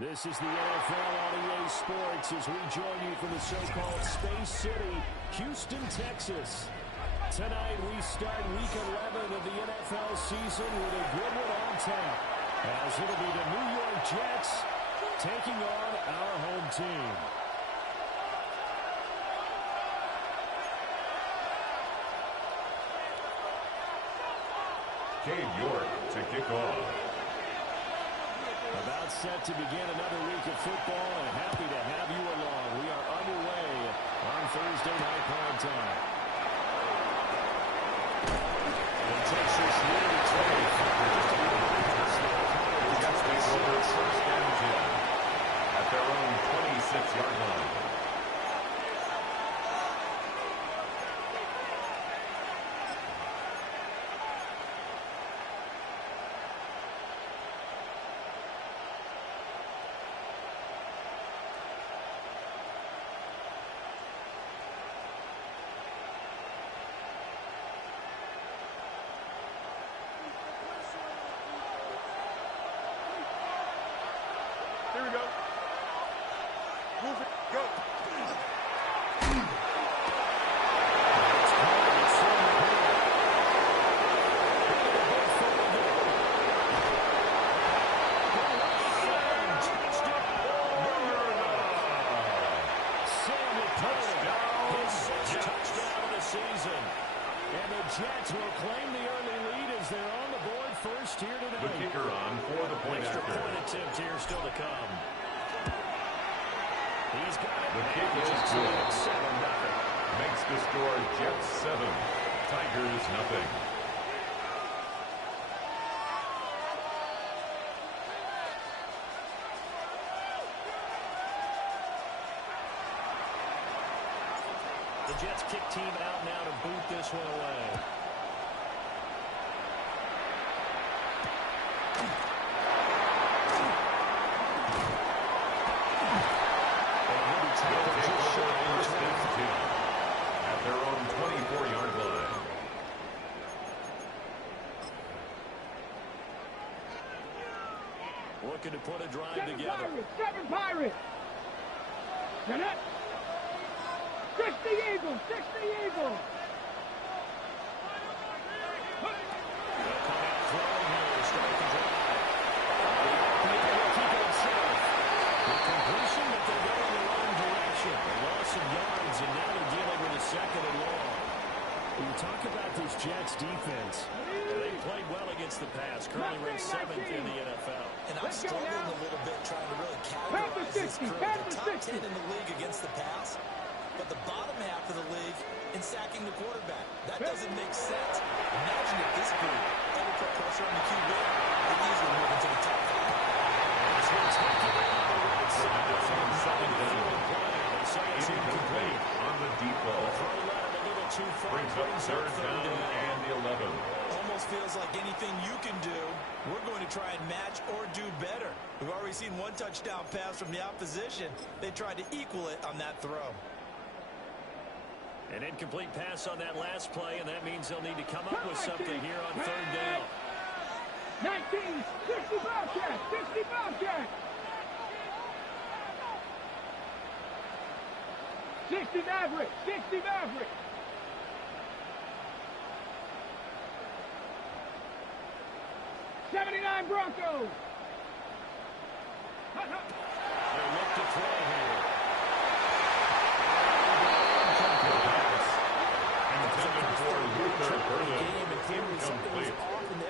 This is the NFL on EA Sports as we join you from the so-called Space City, Houston, Texas. Tonight we start Week 11 of the NFL season with a good one on tap, as it'll be the New York Jets taking on our home team. Cade York to kick off. About set to begin another week of football, and happy to have you along. We are underway on Thursday night prime time. The Texas lead Jets take over first and 10 at their own 26-yard line. Here we go. Move it. Go. And the Jets will claim the early lead as they're on the board first here tonight. The kicker on for the point Extra after. point attempt here still to come. He's got it. The kick is good. 7-0. Makes the score Jets 7, Tigers nothing. The Jets kick team out now to boot this one away. At their own 24-yard line. Looking to put a drive together. Seven Pirates. Net. 60 Eagles. 60 Eagles. They'll come out throwing here to start the drive. People will keep it safe. The completion, but they're going in the wrong direction. A loss of yards, and now they're dealing with a second and long. When you talk about this Jets defense, they played well against the pass. Currently ranked 7th in the NFL. And I'm struggling a little bit trying to really categorize this crew. They're top 10 in the league against the pass, but the bottom half of the league in sacking the quarterback. That doesn't make sense. Imagine if this group ever put pressure on the QB, they'd easily move into the top 5. This one's taken in on the right side. It's incomplete on the deep ball. Too far. Brings up third down and the 11. Almost feels like anything you can do, we're going to try and match or do better. We've already seen one touchdown pass from the opposition. They tried to equal it on that throw. An incomplete pass on that last play, and that means they'll need to come up with something here on third down. 19, 60 Bobcat, 60 Bobcat. 60 Maverick, 60 Maverick. 79 Broncos. They look to throw here. Intended for Luther Burley. Incomplete.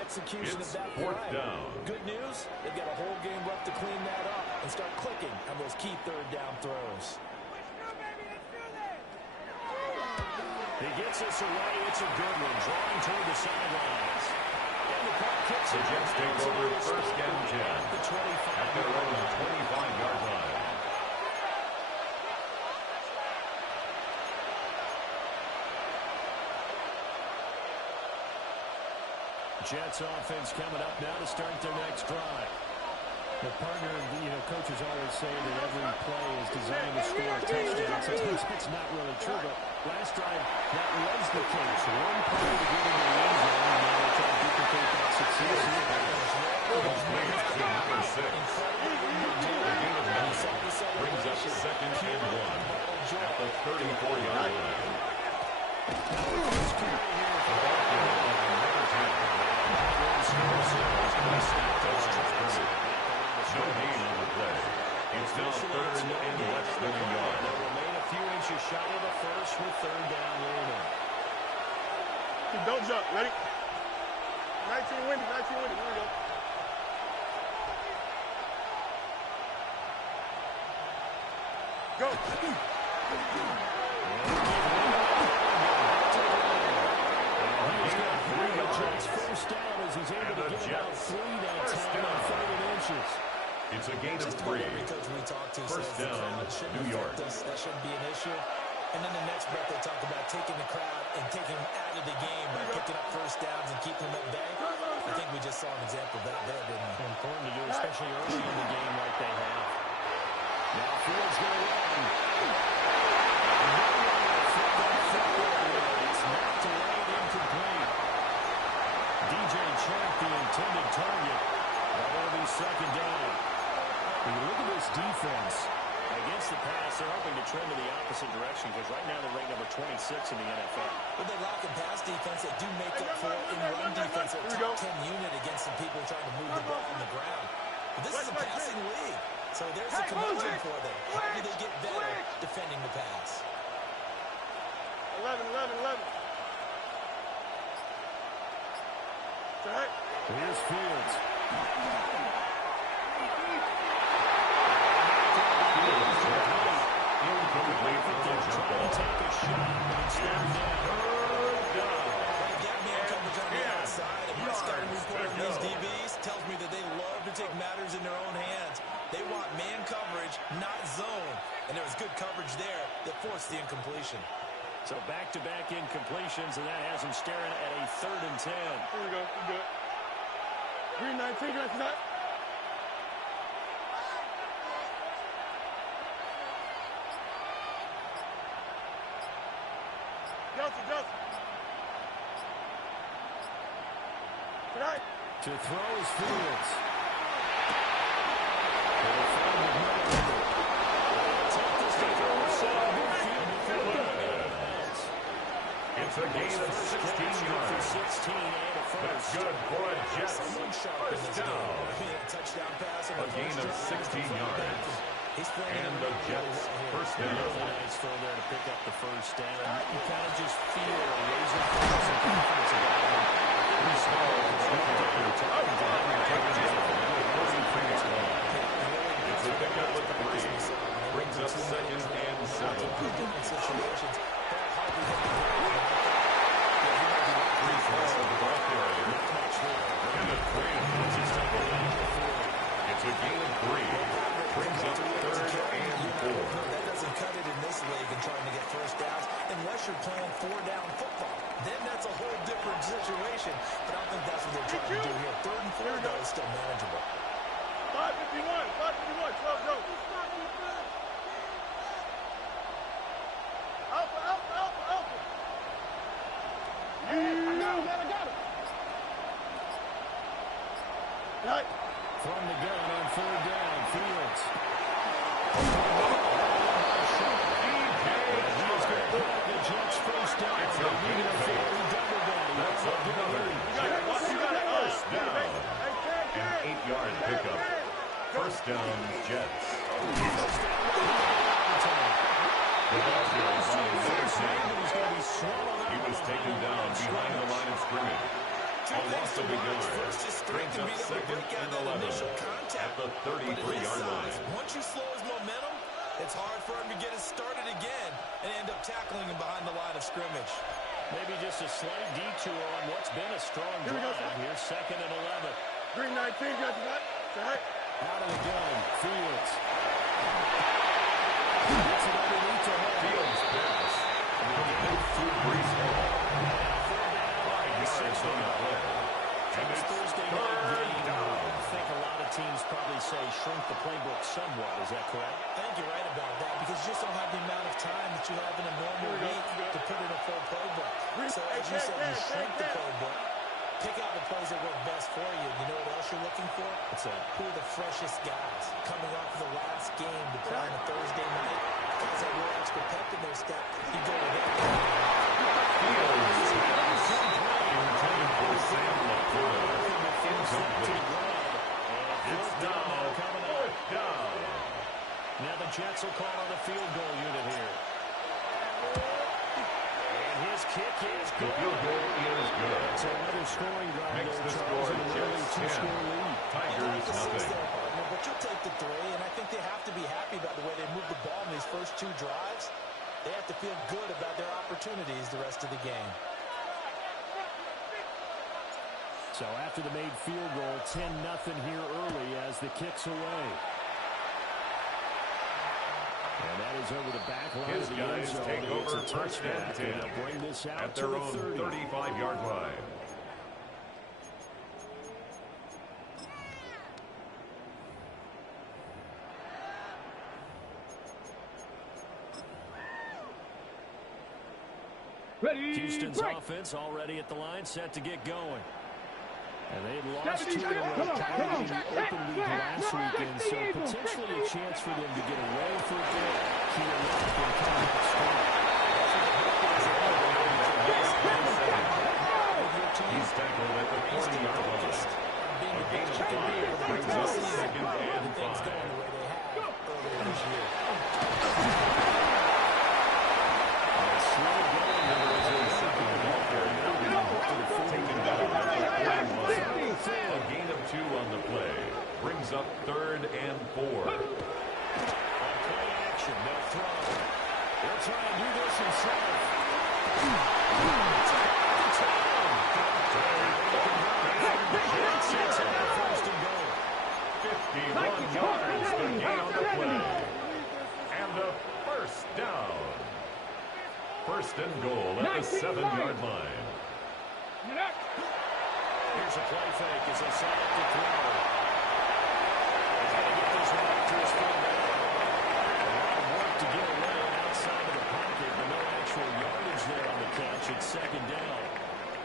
It's fourth down. Good news, they've got a whole game left to clean that up and start clicking on those key third down throws. He gets us away. It's a good one. Drawing toward the sidelines. And the clock kicks The it. Jets take over first and 10 The 25. at their own 25-yard line. Jets offense coming up now to start their next drive. The partner, coaches always say that every play is designed to score a touchdown. Sometimes that's not really true, but last drive, that was the case. One play to get in the end zone, and now they try to duplicate that success here. Number 6. 34-yard line. No gain on the play. It's now third and less than a yard. They'll remain a few inches shy of the first with third down remaining. Don't jump. Ready? 19 windy. 19 windy. Here we go. Go. He's got 3 Jets first down as he's able to get about 3 that time on 30 inches. It's a gain of Just 3. every coach we talk to First says the down, crowd shouldn't New York. affect us. That shouldn't be an issue. And then the next breath they talk about taking the crowd and taking them out of the game by picking up first downs and keeping them at bay. I think we just saw an example of that there, didn't we? Important to do, especially early in the game like they have. Now Fields going to run. It's knocked away and incomplete. DJ Chark, the intended target. That'll be second down. When you look at this defense against the pass, they're hoping to trend in the opposite direction because right now they're ranked number 26 in the NFL. But they lack in pass defense. They do make up for it in run defense. They're top 10 unit against some people trying to move the ball on the ground. But this is a passing league. So there's a conundrum for them. How do they get better defending the pass? 11. Right. Here's Fields. Incomplete for the jump ball. Take a shot. Get man coverage on the outside. And my scouting report on these DBs tells me that they love to take matters in their own hands. They want man coverage, not zone. And there was good coverage there that forced the incompletion. So back-to-back incompletions, and that has him staring at a 3rd and 10. Here we go. We good. Green 19. That's not. Justin. Tonight. To throw is Fields. It's a gain of 16 yards. That's good for a Jets. First down. Touchdown pass. A gain of 16 yards. And the Jets first down. Nice throw there to pick up the first down. You kind of just feel a razor focus and confidence about him. Pretty small. It's talking to him and taking his It's a pickup with 3. Brings up 2nd and 7. Different situations. It's a gain of 3. Brings up 3rd and 4. That doesn't cut it in this league and trying to get first downs unless you're playing 4-down football. Then that's a whole different situation. But I don't think that's what they're trying to do here. 3rd and 4, though, is still manageable. 551. 12 go. Alpha. I got him. Right. From the gun on 3rd down, Fields. The Jets first down. It's a gain of 8. That's another first down. An 8-yard pickup. First down, Jets. The ball carries by number 10. He was taken down behind the line of scrimmage. A loss of a yard. Brings up 2nd and 11 at the 33-yard line. Once you slow his momentum, it's hard for him to get it started again and end up tackling him behind the line of scrimmage. Maybe just a slight detour on what's been a strong drive. Here's 2nd and 11. Green 19, got that. Right. Out of the gun, Fields. Gets it underneath to him. Fields pass. Complete to Brees Hall. 5 yards on the play. And it's Thursday night game. I think a lot of teams probably say shrink the playbook somewhat. Is that correct? I think you're right about that because you just don't have the amount of time that you have in a normal week to put in a full playbook. So as you said, you shrink the playbook, pick out the plays that work best for you. You know what else you're looking for? What's that? Who are the freshest guys coming off of the last game to play on a Thursday night? Guys that real extra pep in their step. You go with that. Intended for Sam LaPorta. Incomplete. It's now fourth down. Now the Jets will call on the field goal unit here. And his kick is The good. field goal is good. So another scoring drive Makes there, the Charles, score and a Jets 10. two-score lead. Tigers nothing. But you'll take the 3, and I think they have to be happy about the way they moved the ball in these first 2 drives. They have to feel good about their opportunities the rest of the game. So after the made field goal, 10-0 here early as the kick's away. And that is over the back line His of the end guys zone. take It's over a first and touchback, 10 and they'll bring this out at to their the own 30. 35-yard line. Houston's offense already at the line, set to get going. And they had lost 2 in a row in the open league last weekend, so potentially a chance for them to get away for a bit, key it up, and come back strong. He's tackled at the 40-yard line. A gain of 5 brings up 2nd and 5. Taken down at the 41. A gain of 2 on the play. Brings up 3rd and 4. On play action, they'll throw. They'll try and do this himself. Sets it at 1st and goal. 51 yards to gain on the play. And a first down. 1st and goal at the 7-yard line. Here's a play fake as they set up the throw. He's going to get this one up to his fullback. A lot of work to get away outside of the pocket, but no actual yardage there on the catch. It's 2nd down.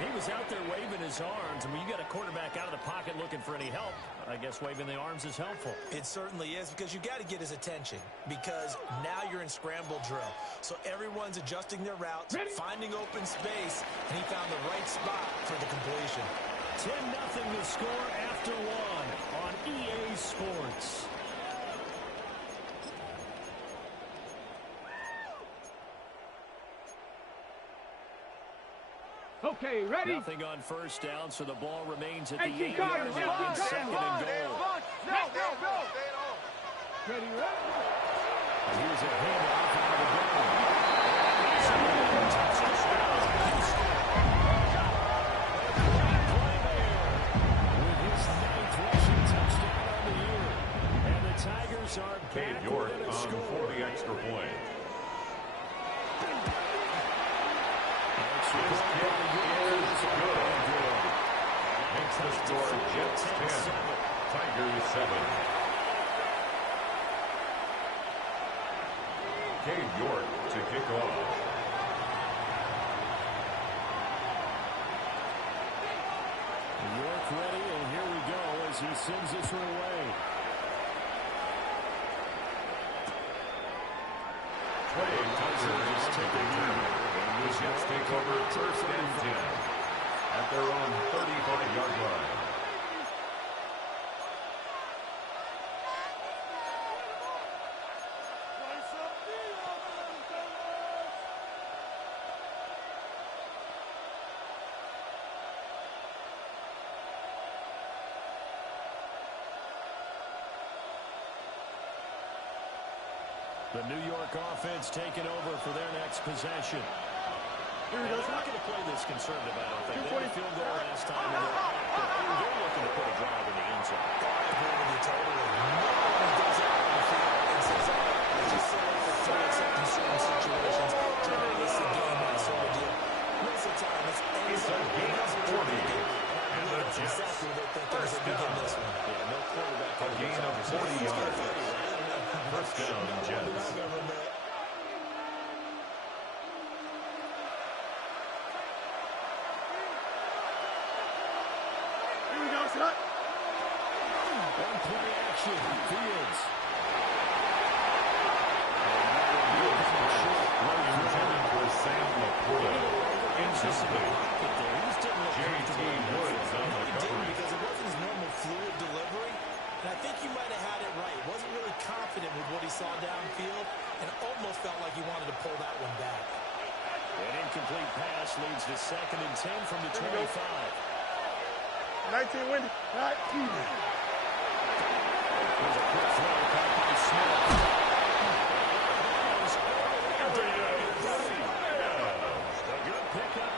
He was out there waving his arms. I mean, you got a quarterback out of the pocket looking for any help. I guess waving the arms is helpful. It certainly is, because you got to get his attention, because now you're in scramble drill. So everyone's adjusting their routes, finding open space, and he found the right spot for the completion. 10-0 the score after 1 on EA Sports. Okay, ready? Nothing on 1st down, so the ball remains at the 8-yard line, 2nd and goal. Go. Ready, ready? And here's a handoff out of the goal. With his 9th rushing touchdown on the year. And the Tigers are Cade back York within a on score. for the extra point. His kick is good. Makes the score Jets 10, Tigers 7. Cade York to kick off. York ready, and here we go as he sends this one away. Tigers taking over. The Jets take over 1st and 10 at their own 35-yard line. The New York offense taking over for their next possession. Here we go. They're not going to play this conservative, I don't think. They had a field goal last time, and they're looking to put a drive in the end zone. I agree with you totally. Nobody goes out on the field and says, I just set up for 3 except in certain situations. Generally, this is a game, that sort of deal. Most of the time, it's a gain of 40. And the that's Jets exactly what they're thinking as first they begin down. this one. Yeah, no quarterback. A gain of 40 yards. First down, Jets. Here we go, shot. On play action, Fields. J.T. Woods on the coverage. Because it wasn't his normal fluid delivery. And I think you might have had it right. Wasn't really confident with what he saw downfield and almost felt like he wanted to pull that one back. An incomplete pass leads to 2nd and 10 from the 25. 19 windy. All right. There's a quick throw caught by Smith.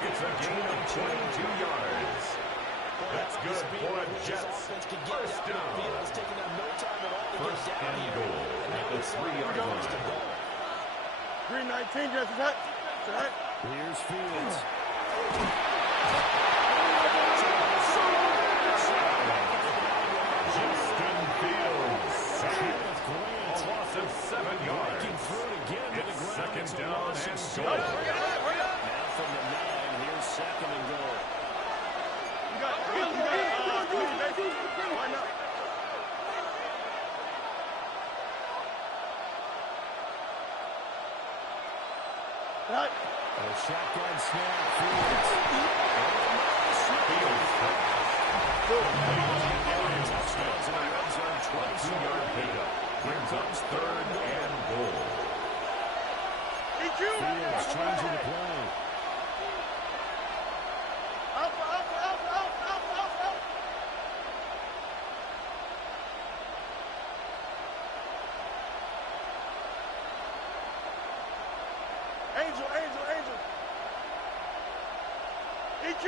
It's a gain of 22 yards. That's good for a Jets. First down. First and goal at the 3-yard line. 319, Jets. Is that? Here's Fields. Justin Fields. A loss of 7 yards. It's 2nd down and goal. Now from the 9, here's 2nd and goal. Why not? Right. A shotgun snap. Fields. Touchdowns in the red zone twice. 2-yard pickup. Brings up 3rd and goal. Fields changing the play. Out. Angel. EQ.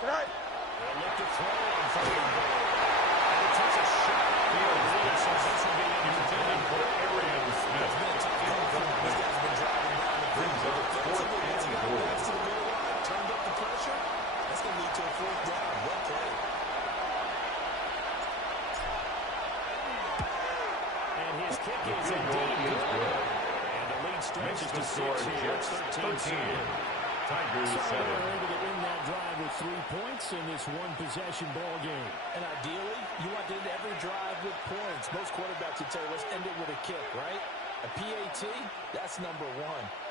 Tonight. They'll look to throw on 3rd and goal. And it takes a shot. Fields intended for Arian Smith. Brings up 4th and goal. Turned up the pressure. That's going to lead to a 4th down. Well played. And his kick is indeed good. And the lead stretches to 6 here. It's 13. Tigers So 7. they're able to win that drive with 3 points in this one-possession ball game. And ideally, you want to end every drive with points. Most quarterbacks would tell you, let's end it with a kick, right? A PAT, that's number 1.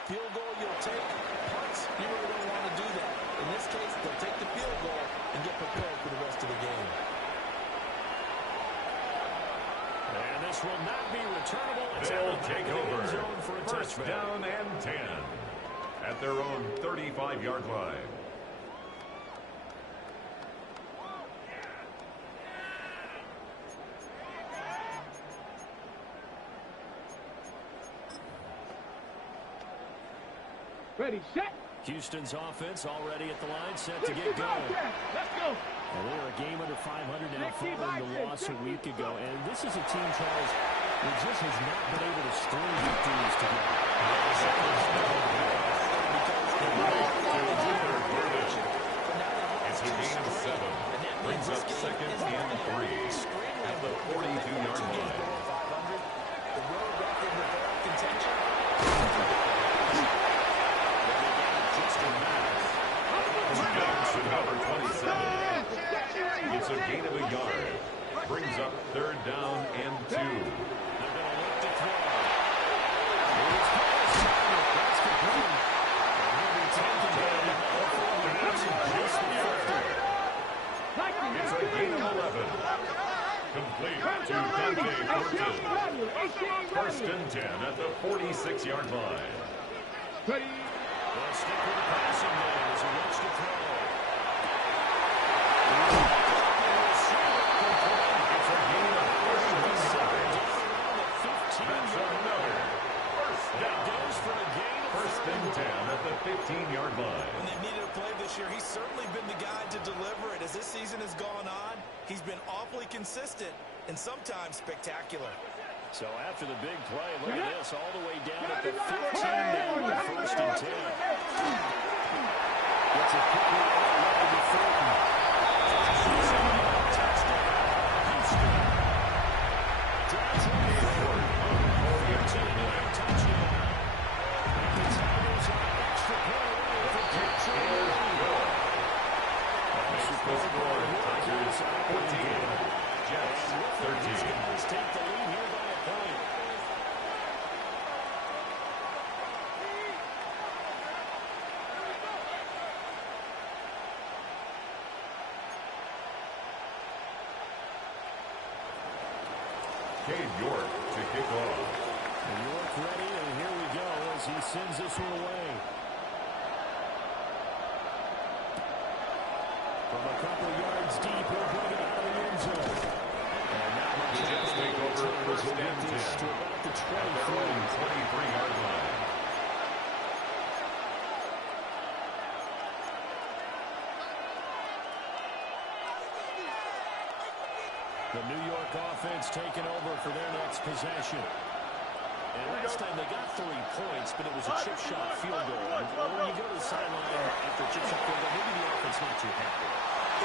Field goal, you'll take. Punts, you really don't want to do that. In this case, they'll take the field goal and get prepared for the rest of the game. And this will not be returnable. They'll take over. For a First touchdown. down and 10 at their own 35-yard line. Ready, set. Houston's offense already at the line, set to get going. Let's go. And they're a game under 500 now following the loss a week ago. And this is a team, Charles, that just has not been able to string victories together. It's a gain of 7. Brings up 2nd and 3 at the 42-yard line. The road record with their contention. Down to number 27. It's a gain of a yard. Brings up 3rd down and 2. They're going to look to throw. Here's That's complete. And he'll be taken down. It's a gain of 11. Complete to Dante Fortin. 1st and 10 at the 46-yard line. Ready. They'll stick with the passing game as he looks to throw. It's a gain of 41 yards. That's another first down. Goes for a gain of 1st and 10 at the 15-yard line. When they've needed a play this year, he's certainly been the guy to deliver it. As this season has gone on, he's been awfully consistent and sometimes spectacular. So after the big play, look at this, all the way down at the 15 now, 1st and 10. Gets a quick right to Fulton. Touchdown, Houston. Downtown Ford, 14-yard touchdown. And the Tigers are an extra point away from capturing the lead. The score, Tigers 14, Jets 13. These guys take the lead here by a point. Cade York to kick off. York ready, and here we go as he sends this one away. From a couple yards deep, he'll bring it out of the end zone. And now the Jets take over first and 10 to about the at their own 23-yard line. The New York offense taking over for their next possession. And last time they got 3 points, but it was a chip shot field goal. And when you go to the sideline after a chip shot field goal, maybe the offense not too happy.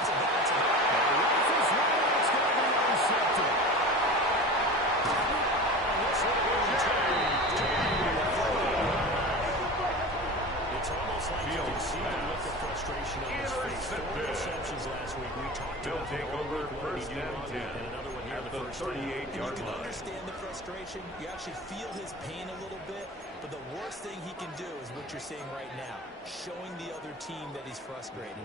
It's a bounce. The rifle's right, it's going to be intercepted. It's almost like you can see the look of frustration on his face. 4 interceptions last week. We talked about take over first and and 10 another one here at in the the first 38-yard You can line. understand the frustration. You actually feel his pain a little bit. But the worst thing he can do is what you're seeing right now, showing the other team that he's frustrated.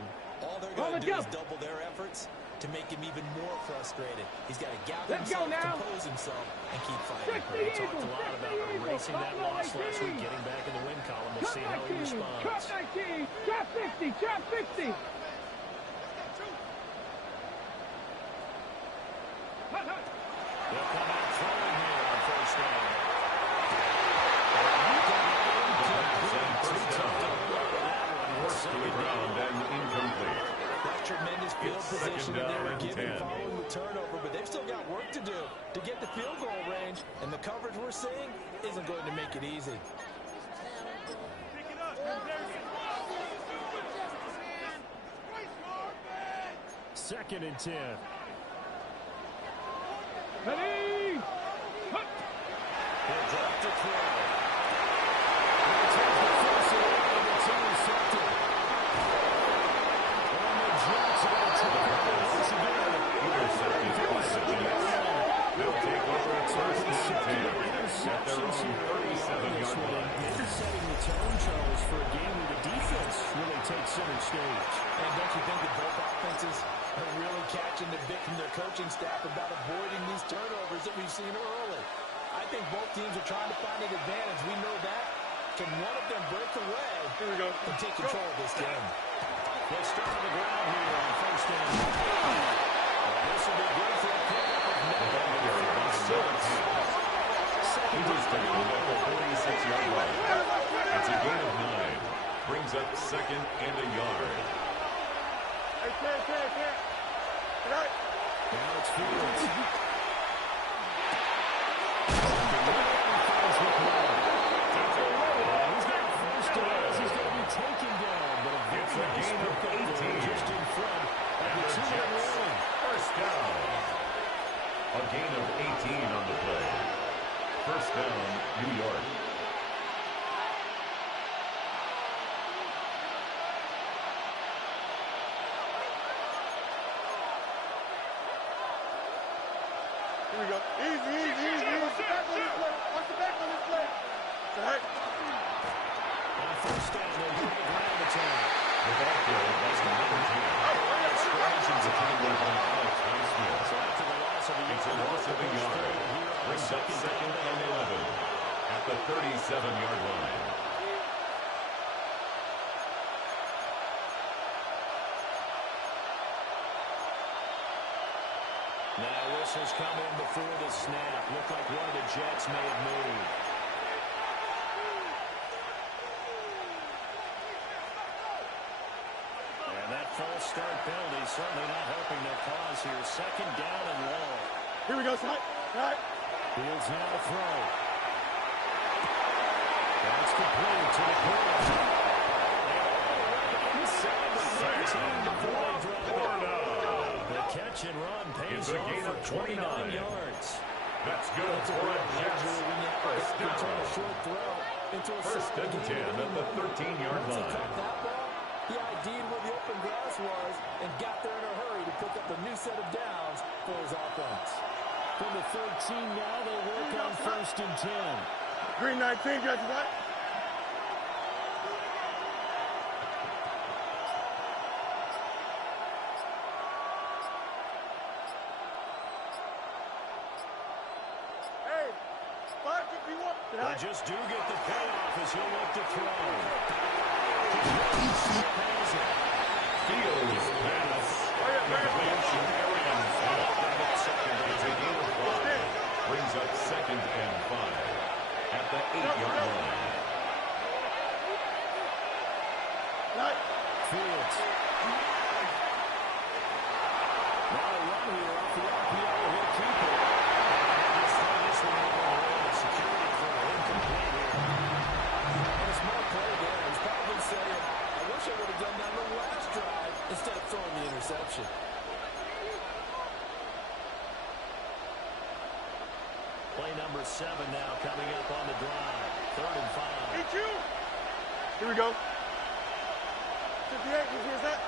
All they're going to do is double their efforts to make him even more frustrated. He's got to gather himself, compose himself, and keep fighting. We talked a lot about erasing that loss last week, getting back in the win column. We'll see how he responds. Drop 19, drop 50, drop 50. They'll come out throwing here on first down. Forced to the ground and incomplete. That tremendous field It's position that they second were down and given 10. following the turnover, but they've still got work to do to get the field goal range, and the coverage we're seeing isn't going to make it easy. Second and 10. Ready? He'll drop to throw. He'll take the first away, and it's intercepted. And the Jets are going to take over once again. Intercepted by the Jets. They'll take over at first and 10 at their own 37-yard line. This is setting the tone, Charles, for a game where the defense really takes center stage. And don't you think that both offenses are really catching the bit from their coaching staff about avoiding these turnovers that we've seen early? I think both teams are trying to find an advantage. We know that. Can one of them break away and take control of this game? They'll start on the ground here on first down. This will be good for a pickup of 9. He was taken at the 46-yard line. It's a gain of 9. Brings up second and a yard. Hey, Ken. Right. Now it's Fields. He's got first down as he's going to be taken down, but It's a gain of 18. just in front of And the the 2-yard Jets, line. first down. A gain of 18 on the play. First down, New York. Here we go. Easy. Watch the back on this play. All right. On first down, they'll hit the ground attack. The backfield by the number 10. Scratching the tackle by Alex Highsmith. So after the loss of a yard, It's a loss of a yard. Brings up second and 11 at the 37-yard line. Now whistles come in before the snap. Looked like one of the Jets may have moved. And that false start penalty certainly not helping their cause here. Second down and long. Here we go, Snipe. All right. Fields now to throw. That's complete to the corner. Inside the 13 before they drop it. The catch and run pays It's a gain off of for 29 29. yards. That's good for a Jets. First down. First and 10 at the 13-yard line. He ID'd where the open grass was and got there in a hurry to pick up a new set of downs for his offense. From the 13 now, they work on first and 10. Green 19, got you right. They just do get the payoff as he'll look to throw. Fields pass. Completion area. It's a gain of 5. Brings up 2nd and 5 at the 8-yard line. Fields. Now a run here off the RPO. He'll keep it. Just throw this one over the rim. Security for an incomplete here. And a smart play there. He's probably saying, I wish I would have done that on the last drive instead of throwing the interception. Play number 7 now coming up on the drive. 3rd and 5. Here we go. 58, here's that.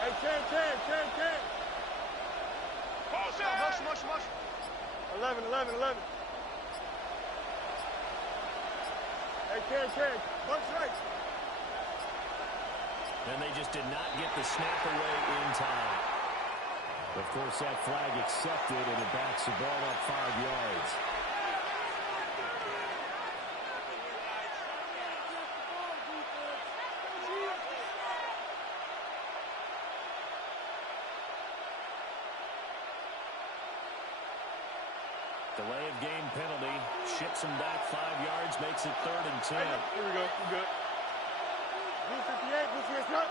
Hey, 10. Motion. 11. Hey, 10. Buck's right. And they just did not get the snap away in time. Of course, that flag accepted, and it backs the ball up 5 yards. Delay of game penalty. Ships him back 5 yards, makes it 3rd and 10. Here we go. We good. Blue 58, front.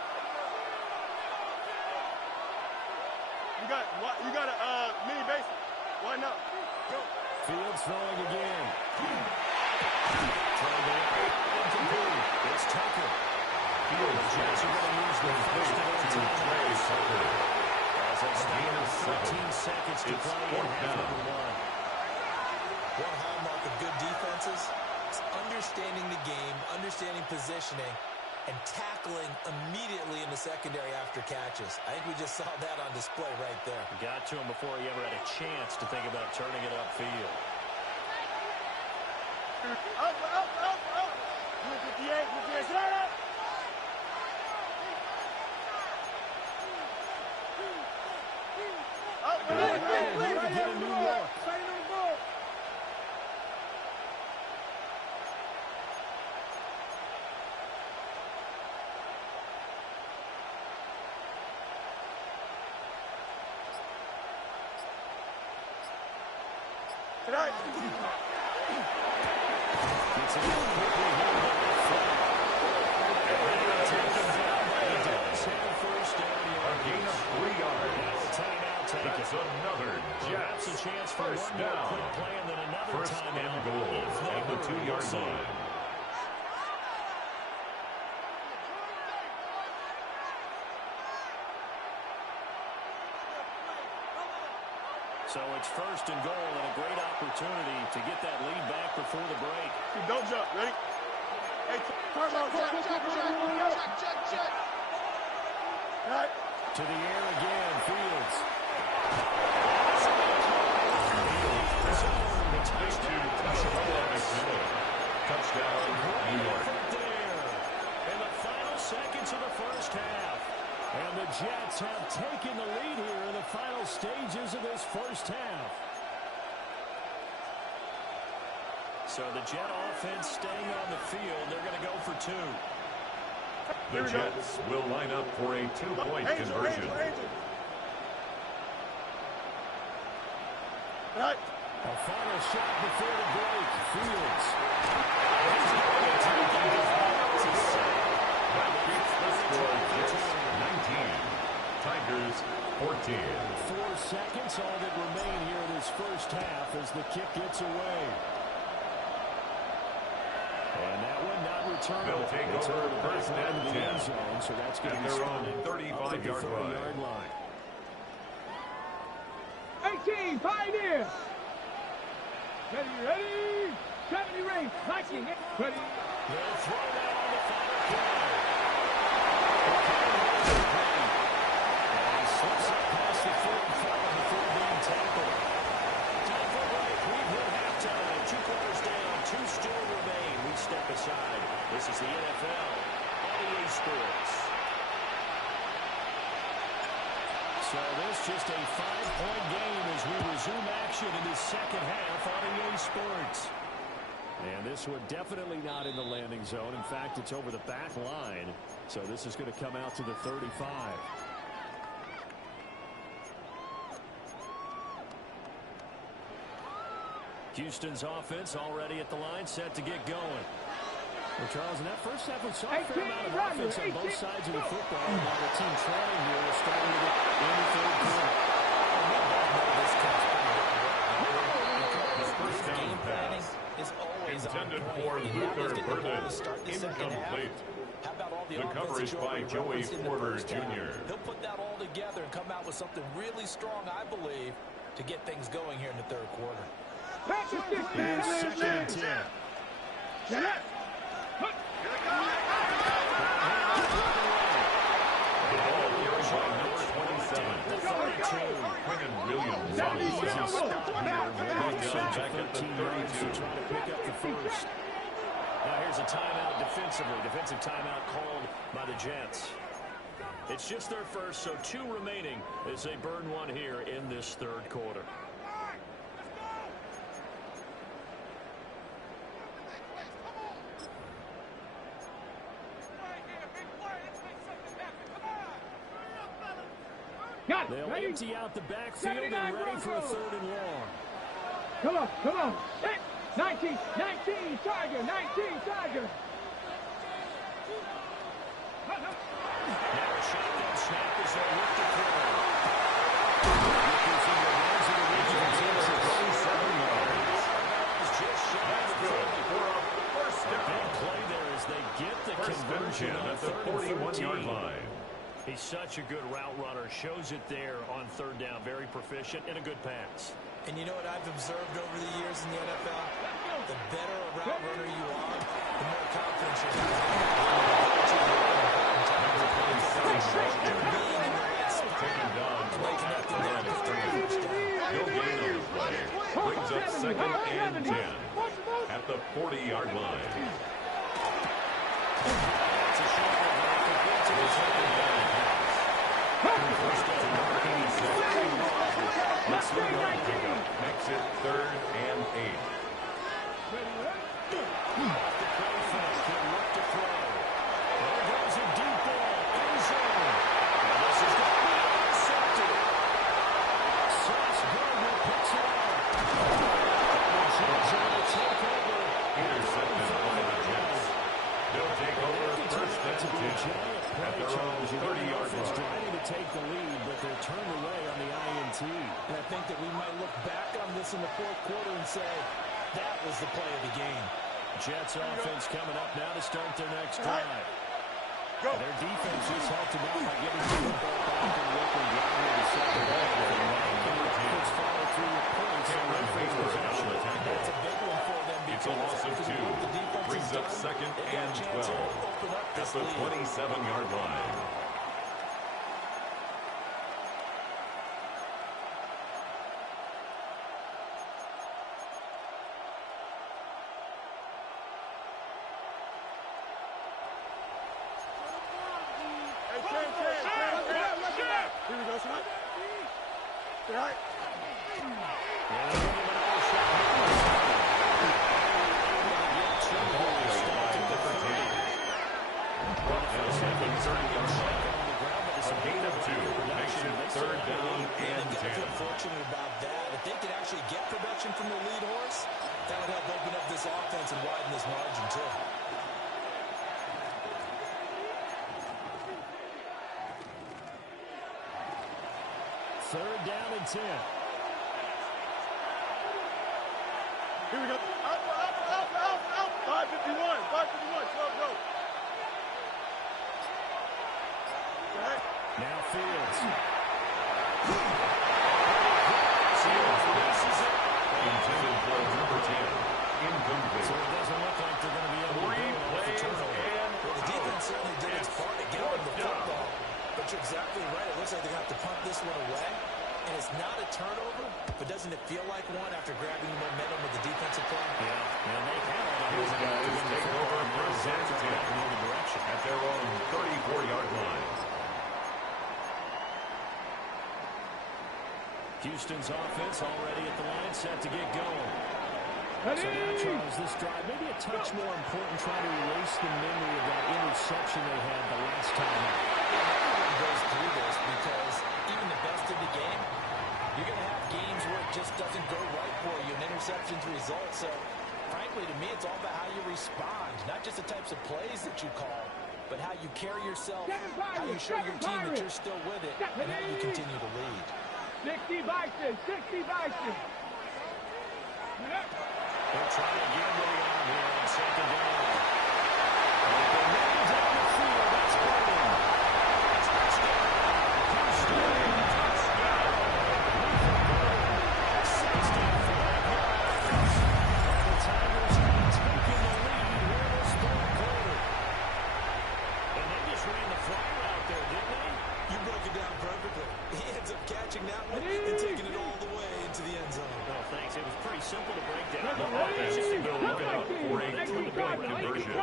You got a mini basic. Why not? Go. Fields throwing again. It's Tucker. Fields Jets are going to use the first of their time. As they stop 14 seconds to play in half number 1. One hallmark of good defenses is understanding the game, understanding positioning, and tackling immediately in the secondary after catches. I think we just saw that on display right there. Got to him before he ever had a chance to think about turning it upfield. Up. Blue 58, slide up. Get a new look. Tonight. Gets it out quickly here to the flag. First down A gain of 3 yards. That's another Jets. Perhaps a chance for First one more down. quick play and then another 1st timeout. and goal at the 2-yard line. So it's 1st and goal and a great opportunity to get that lead back before the break. Don't jump. Ready? Hey, check. Right. To the air again, Fields. Touchdown, New York. In the final seconds of the first half. And the Jets have taken the lead here in the final stages of this first half. So the Jet offense staying on the field. They're going to go for 2. The Jets will line up for a 2-point conversion. Right. A final shot before the break. Fields. That beats the score. Jets 19. Tigers 14. 4 seconds, all that remain here in this first half as the kick gets away. And that one not returned. They'll take over 1st and 10. Zone, so that's going to be their own spotted 35-yard line. 18, Pioneer. Ready. 70 range, Viking. Ready. They'll throw that on the final play. And he slips up past the 45 before being tackled. Time for a break. We've hit halftime. 2 quarters down. 2 still remain. We step aside. This is the NFL on EA Sports. So this just a 5-point game as we resume action in the second half on EA Sports. And this one definitely not in the landing zone. In fact, it's over the back line. So this is going to come out to the 35. Houston's offense already at the line, set to get going. Well, Charles, in that first half, we saw a fair amount of offense on both sides of the football. While the team trailing here is starting to get in the third quarter. The first down pass is always intended for Luther Burden. Incomplete. The coverage by Joey Porter Jr. He'll put that all together and come out with something really strong, I believe, to get things going here in the third quarter. Here's second and 10. The ball carries by number 27. Quentin Williams on the snap. Down back at the 32. Trying to pick up the first. Now here's a timeout defensively. Defensive timeout called by the Jets. It's just their first, so 2 remaining as they burn one here in this third quarter. They'll empty out the backfield and ready for a third and long. Come on, come on. 19, Tiger, 19, Tiger. Now a shotgun snap as they look to throw. Looking from the hands of the region. 27 yards. Just shy of the Good for a first down. big play there as they get the conversion on at the third and 41-yard 13. line. He's such a good route runner. Shows it there on third down. Very proficient and a good pass. And you know what I've observed over the years in the NFL? The better a route runner you are, the more confidence you have. Taken down right at the line of scrimmage. No gain on the play. Brings up second and 10 at the 40-yard line. It's a short one. The second down pass. First down, 86. Let's look at the pickup. Makes it third and 8. Off the play fake. He'll look to throw. There goes a deep ball. End zone. And this is going to be intercepted. Sauce Gardner picks it up. The Jets are going to take over. Intercepted by the Jets. They'll take over first and 10 at their own 30-yard line. Trying to take the lead, but they're turned away on the INT. And I think that we might look back on this in the fourth quarter and say, that was the play of the game. Jets offense coming up now to start their next drive. Their defense just helped them out by getting the football back and working ground in the second half. Offense followed through with points. Cameron Baker on the tackle. That's a big one for them. It's a loss of 2. Brings up second and 12 at the 27-yard line. Here we go, son. All right. A gain of 2 makes it third down and 10. I feel fortunate about that. If they could actually get production from the lead horse, that would help open up this offense and widen this margin too. Third down and 10. Here we go. Out. 551. 12, go. All right. Now Fields. Intended for number 10. Incomplete. So it doesn't look like they're going to be able to do it off the turnover. Well, the defense certainly did its part to get on the football. But you're exactly right. It looks like they're going to have to punt this one away. And it's not a turnover, but doesn't it feel like one after grabbing the momentum with the defensive play? Yeah, and they have it. These guys take over first and 10 at their own 34-yard line. Houston's offense already at the line, set to get going. Ready? So now, Charles, this drive maybe a touch more important trying to erase the memory of that interception they had the last time out. Everyone goes through this because even the best in the game, you're going to have games where it just doesn't go right for you, and interceptions result. So, frankly, to me, it's all about how you respond, not just the types of plays that you call, but how you carry yourself, how you show your team that you're still with it, and how you continue to lead. 60 Vikings, 60 Vikings. They'll try to get into the arm here on second down. And they run down the field. That's Burton. Touchdown. Houston. Touchdown. 65 yards. The Tigers have taken the lead here this third quarter. And they just ran the flyer out there, didn't they? You broke it down perfectly. He ends up catching that one and taking it all the way into the end zone. Well, thanks. It was pretty simple to break down. The offense is still looking up for a two-point conversion.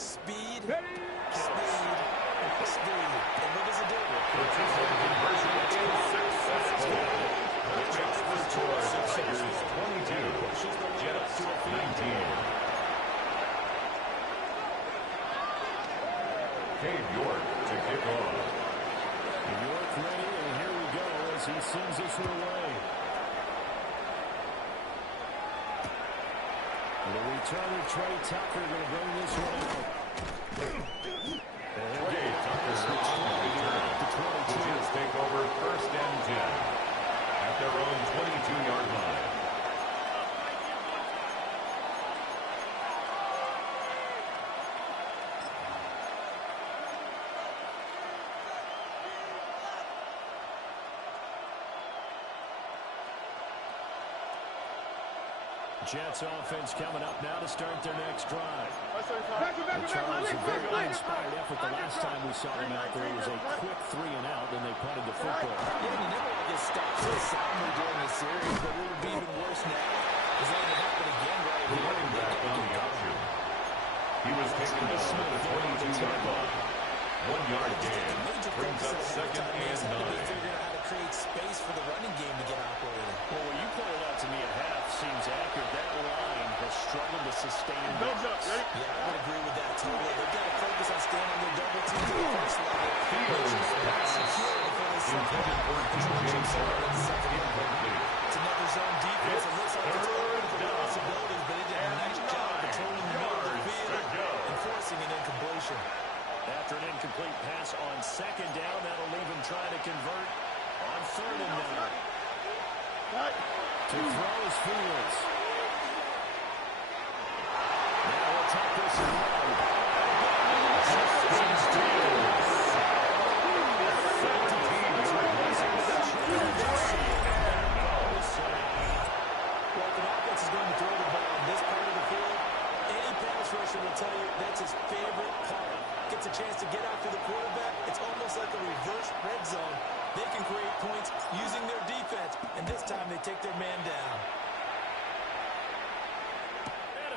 Speed, speed, speed. And what does it do? The two-point conversion is successful. Which makes the score Tigers 22, Jets 19. Cade York to kick off. York ready, and here we go as he sends us away. The returner, Trey Tucker, going to bring this one out. Trey Tucker on the return. The Jets take over first and 10 at their own 22-yard line. Jets offense coming up now to start their next drive. Back, Charles, a very uninspired effort the last time we saw them out there. It was a quick 3 and out, then they punted the football. Yeah, you never want to get stopped so soundly during the series, but what would be even worse now is that it happened again right The here. running back on the option. He was taken down at the 22-yard line. 1-yard gain brings up second and 9. Figuring out how to create space for the running game to get operating. Well, what you pointed out to me at half seems accurate. That line has struggled to sustain Don't jump, ready? Yeah, I would agree with that totally. They've got to focus on staying on their double teams at the first level. Fields pass intended for DJ Sark. Incomplete. It's another zone defense. It looks like it's open for possibilities, but he did a nice job controlling the middle of the field and forcing an incompletion. After an incomplete pass on second down, that'll leave him trying to convert on third and 9. To throw is Fields. Now we'll take this and run. Well, if an offense is going to throw the ball on this part of the field, any pass rusher will tell you that's his favorite part. Gets a chance to get after the quarterback. It's almost like a reverse red zone. They can create points using their defense, and this time they take their man down.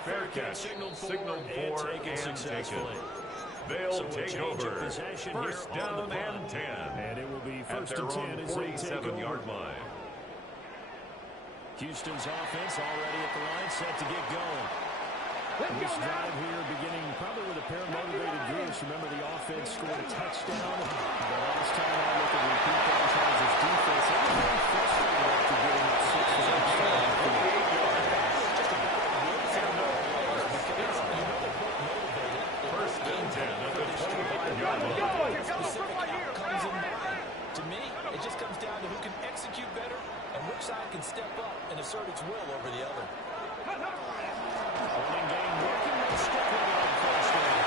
Fair catch, signaled for and taken. They'll take over. First down and 10. And it will be At first their and 10 own as they take 47-yard over. line. Houston's offense already at the line, set to get going. This drive here beginning probably with a pair of motivated groups. Remember, the offense scored a touchdown. The last time I look at repeat that Charles' defense, they were very frustrated after getting up 6 touchdowns. First and 10 at the 25-yard line. Specific outcomes in mind. To me, it just comes down to who can execute better and which side can step up and assert its will over the other. Holding game working. They stick with it on first down.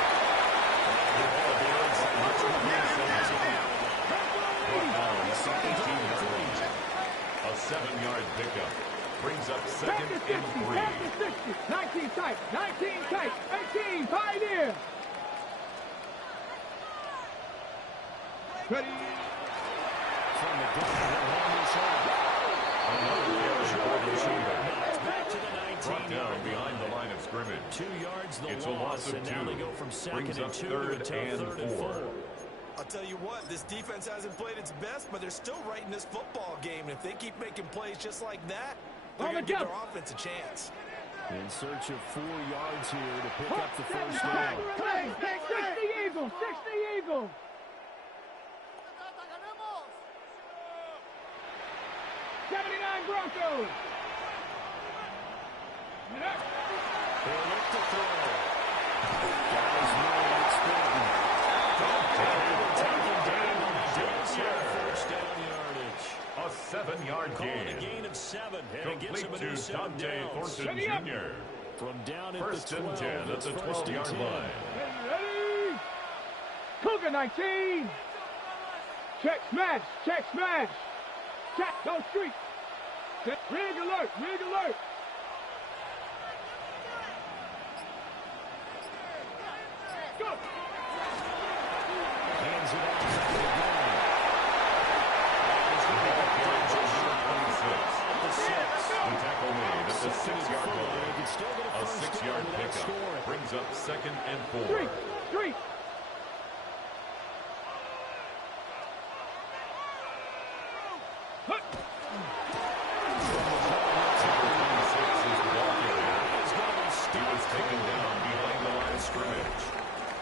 A 7-yard pickup brings up second and 3. 19 tight, 19 tight, 18, Pioneer. Ready. From the gun, he'll hand this off. Back to the 19. Brought down behind the line of scrimmage. 2 yards the It's a loss of and now 2. they go from second Brings and up 2 third to and third and 4. 4. A tell you what, this defense hasn't played its best, but they're still right in this football game. And if they keep making plays just like that, they're going to give their offense a chance. In search of 4 yards here to pick up the first down. 60 Eagles, 60 Eagles. Broncos. They'll look to throw. Guys moving, expanding. Taking down on the first down yardage. A 7-yard Calling gain. a gain of 7. Complete to Dante Thornton Jr. From down at First the 12. and 10 at the 12-yard line. Ready? Cougar 19. Check smash, check smash. Check, go street. Rig alert, rig alert. Go. Hands it off. The tackle made at the 6-yard line. A 6-yard pickup brings up 2nd and 4. Street.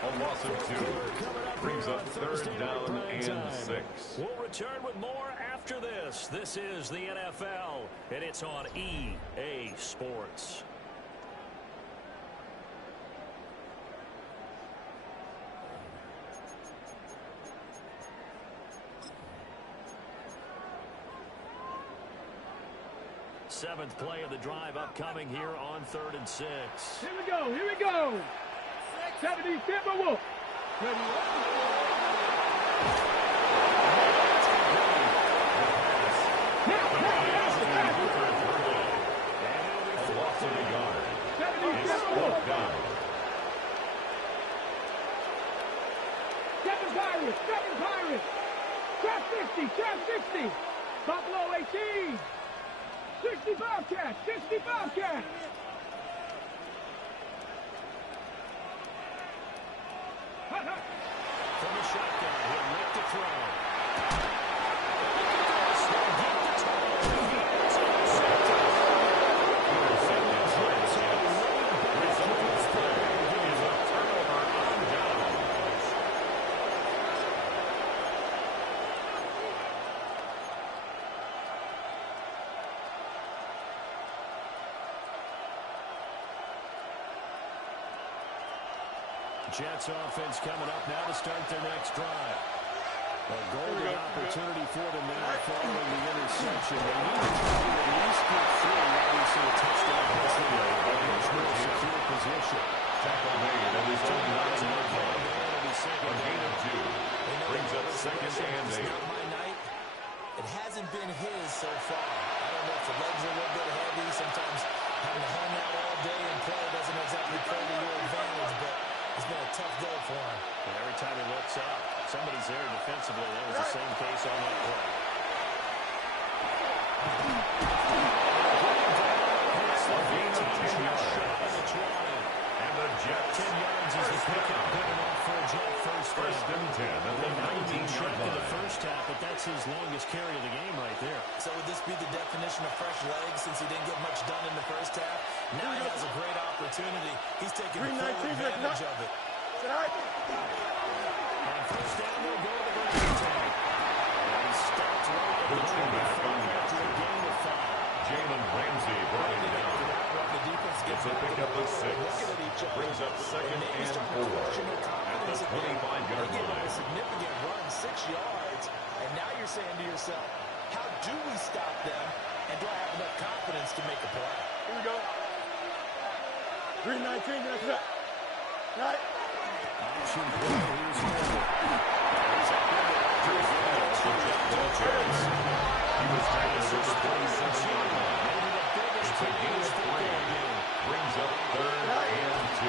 A loss of 2 brings up 3rd down and 6. We'll return with more after this. This is the NFL, and it's on EA Sports. Seventh play of the drive upcoming here on 3rd and 6. Here we go. 70 Timberwolf. A loss of a yard. 70 It's Timberwolf. 4th down. 7 Pirates. Trap 60. Buffalo 18. 60 Bobcats. From the shotgun, he'll look to throw. Jets offense coming up now to start their next drive. A golden opportunity for them now following the interception. They need to try to at least get through. Obviously, a touchdown pass today, but in a more secure position. Tackle made at his own 9-yard line. A gain of 2 brings up 2nd and 8. Not my night. It hasn't been his so far. I don't know if the legs are a little bit heavy. Sometimes having to hang out all day and play doesn't exactly play to your advantage, but it's been a tough go for him. And every time he looks up, somebody's there defensively. That was the same case on that play. A gain of 10 yards. And the Jets 10 yards is the pickup. Good enough for a Jet first and 10 at the 19-yard line. The first half, but that's his longest carry of the game right there. So would this be the definition of fresh legs since he didn't get much done in the first half? Now he has a great opportunity. He's taking full advantage of it. On first down, they'll go to the vertical tag. And he starts right at the back on the after a gain of 5. Jalen Ramsey brought him down. It's a pickup of 6. Brings up 2nd and 4 at the 25-yard line. A significant run, 6 yards, and now you're saying to yourself, how do we stop them, and do I have enough confidence to make a play? Here we go. 3-19, that's it. Right. Option play, here's Moore. He was tackled at the 27-yard line. It's a gain of 3. Brings up 3rd and 2.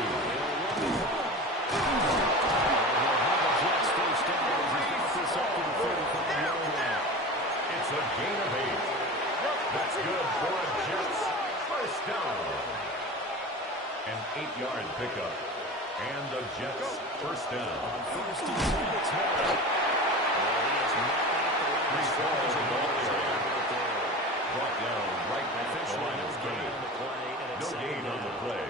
It's a gain of 8. That's good for a Jets first down. An 8-yard pickup. And the Jets first down. First and 10, it's Moore. falls the ball area. Brought down right at the line of scrimmage. No gain on the play.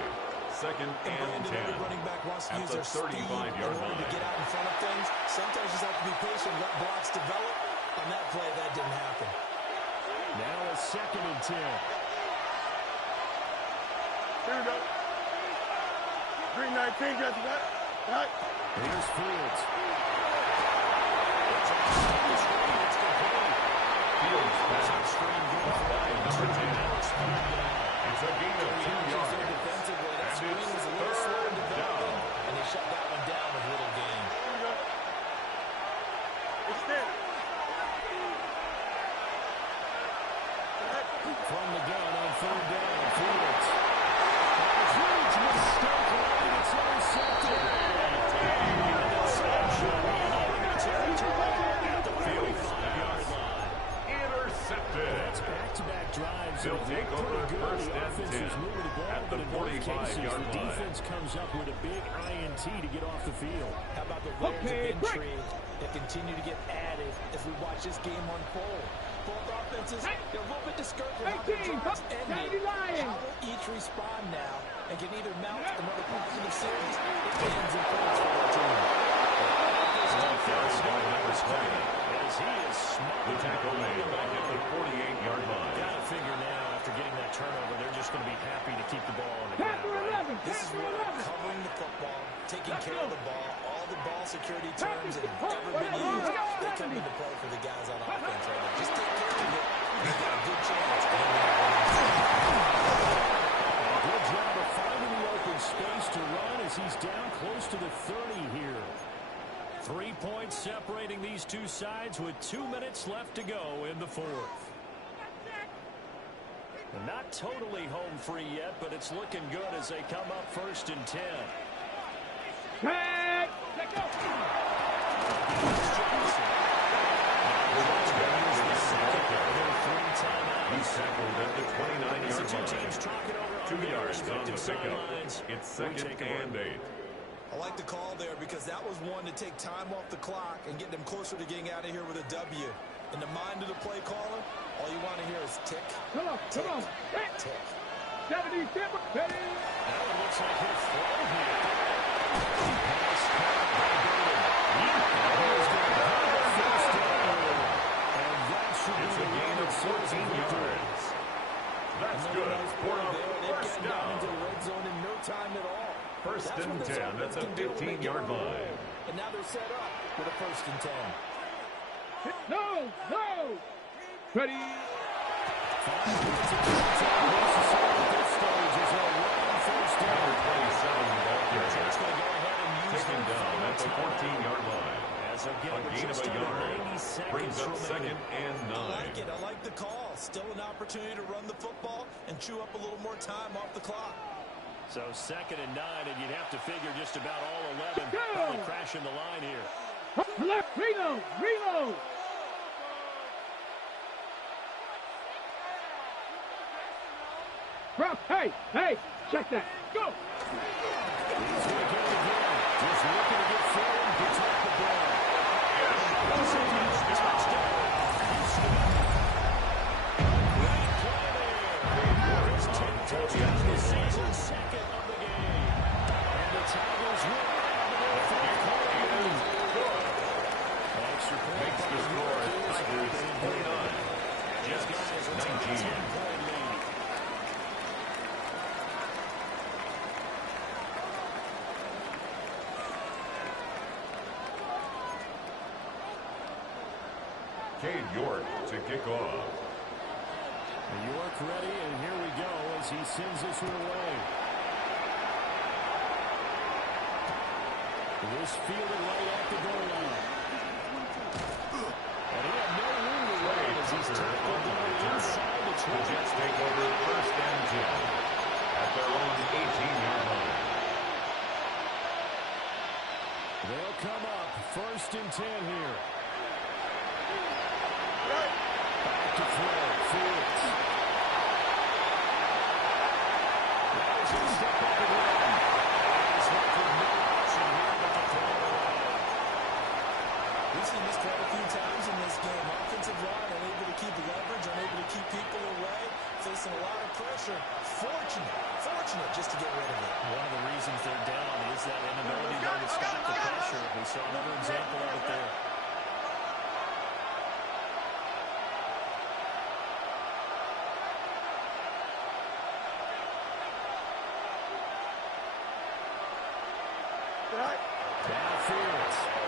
Second and 10. Every running back wants to at use the their speed 35-yard in order to line. get out in front of things. Sometimes you just have to be patient, let blocks develop. On that play, that didn't happen. Now a second and 10. Here we go. Green 19, got that. Right. Here's Fields. Fields pass caught by number 10. It's a gain of 2 yards. Defensively, that And screen it's was a little slow in third developing, down. and they shut that one down with little gain. Here we go. Extend. From the gun on third down, Fields. Huge mistake, right? It's intercepted. At the 45-yard line. Intercepted. That's back-to-back drives. They'll take over first and 10 at the 45-yard the line. defense comes up with a big INT to get off the field. How about the layers of intrigue that continue to get added as we watch this game unfold? Both offenses, they're a little bit discouraged with how their drives ended. How will each respond now and can either mount another positive series? It ends in points for their team. Defense by number 7. As he is smart. The tackle made back at the 48-yard line. Got to figure now, after getting that turnover, they're just going to be happy to keep the ball on the ground. Right? This is where covering the football, taking care of the ball, all the ball security terms that have ever been used, they come into play for the guys on offense right now. Just take care of it. You've got a good chance. Good job of finding the open space to run as he's down close to the 30 here. 3 points separating these two sides with 2 minutes left to go in the fourth. And not totally home free yet, but it's looking good as they come up first and 10. Hey, let go. He's tackled at the 29-yard line. 2 yards on the pickup. It's second and 8. I like the call there because that was one to take time off the clock and get them closer to getting out of here with a W. In the mind of the play caller, all you want to hear is tick, Come on, tick, come on. Hey, tick. 70, step up. Ready? Now it looks like he'll throw here. Pass caught by David. And he's going to have a first down. And that should It's be a gain of 14 yards. That's good for a first down. Into the red zone in no time at all. First That's and what this 10 at offense the can do when they get 15-yard on the roll. line. And now they're set up with a first and 10. No, no. Ready? Number 27 ball carrier. Taken down at the 14-yard line. As A gain of a yard. Brings up second and 9. I like the call. Still an opportunity to run the football and chew up a little more time off the clock. So second and 9, and you'd have to figure just about all 11 probably crashing the line here. Left, reload, reload. Bro, hey, hey, check that. Go. He's going to get it again. Just looking to get forward, gets off the ball. Touchdown. Great play there. His 10 touchdowns this season, second of the game. And the Tigers win out of the fourth quarter. Extra point. Makes the score Tigers 29. Jets 19. 10-point lead. Cade York to kick off. York ready, and here we go as he sends this one away. This fielded right at the goal line. And he had no room to run as he's tackled down inside the 20. The Jets take over first and 10 at their own 18-yard line. They'll come up first and 10 here. Back to throw. Fields. There's a step up and run. He's left with no option here but to throw it away. We've seen this quite a few times in this game. Offensive line pressure. Fortunate just to get rid of it. One of the reasons they're down is that inability to stop the pressure. We saw another example of it there. Downfield.